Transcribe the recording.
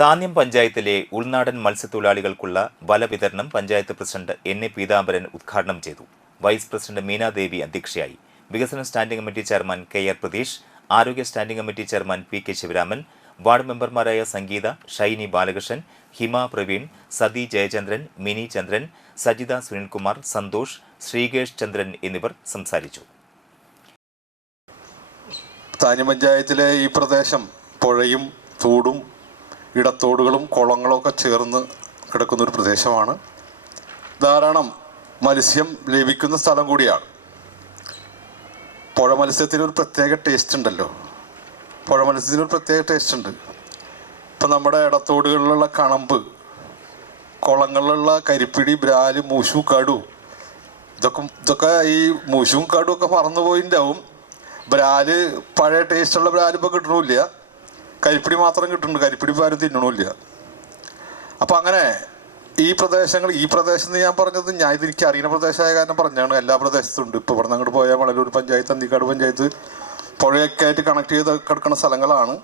താന്യം പഞ്ചായത്തിലെ ഉൾനാടൻ മത്സ്യത്തൊഴിലാളികൾക്കുള്ള വല വിതരണം പഞ്ചായത്ത് പ്രസിഡന്റ് എൻ.എ. പീതാംബരൻ ഉദ്ഘാടനം ചെയ്തു. വൈസ് പ്രസിഡന്റ് മീനാദേവി അധ്യക്ഷയായി. വികസന standing committee chairman K R. Pratheesh, ആരോഗ്യ standing committee chairman P K. Sivaraman, ward മെമ്പർമാരായ സംഗീത, ഷൈനി ബാലകൃഷ്ണൻ, ഹിമ പ്രവീൺ, സതി ജയചന്ദ്രൻ, മിനി ചന്ദ്രൻ, സജിത സുനിൽകുമാർ, സന്തോഷ്, ശ്രീകേഷ് ചന്ദ്രൻ എന്നിവർ സംസാരിച്ചു. താന്യം പഞ്ചായത്തിലെ ഈ പ്രദേശം പുഴയും തോടും ഇടത്തോടുകളും കുളങ്ങളും ഒക്കെ ചേർന്ന് കിടക്കുന്നൊരു പ്രദേശമാണ്. ധാരാളം മത്സ്യം ലഭിക്കുന്ന സ്ഥലം കൂടിയാണ്. പുഴ മത്സ്യത്തിനൊരു പ്രത്യേക ടേസ്റ്റ് ഉണ്ടല്ലോ. പുഴ മത്സ്യത്തിനൊരു പ്രത്യേക ടേസ്റ്റ് ഉണ്ട്. ഇപ്പം നമ്മുടെ ഇടത്തോടുകളിലുള്ള കണമ്പ്, കുളങ്ങളിലുള്ള കരിപ്പിടി, ബ്രാല്, മൂശു, കടു, ഇതൊക്കെ ഈ മൂശും കടും ഒക്കെ മറന്നുപോയിണ്ടാവും. ബ്രാല്, പഴയ ടേസ്റ്റുള്ള ബ്രാല് ഇപ്പോൾ കിട്ടണമില്ല. കരിപ്പിടി മാത്രം കിട്ടുന്നുണ്ട്. കരിപ്പിടി ഇപ്പോൾ ആരും തിന്നണമില്ല. അപ്പം അങ്ങനെ ഈ പ്രദേശത്ത് ഞാൻ പറഞ്ഞത് എനിക്ക് അറിയുന്ന പ്രദേശമായ കാരണം പറഞ്ഞാണ്. എല്ലാ പ്രദേശത്തും ഉണ്ട്. ഇപ്പോൾ ഇവിടെ നിന്ന് അങ്ങോട്ട് പോയാൽ വളരൂർ പഞ്ചായത്ത്, അന്തിക്കാട് പഞ്ചായത്ത് പുഴയൊക്കെ ആയിട്ട് കണക്ട് ചെയ്ത് കിടക്കുന്ന സ്ഥലങ്ങളാണ്.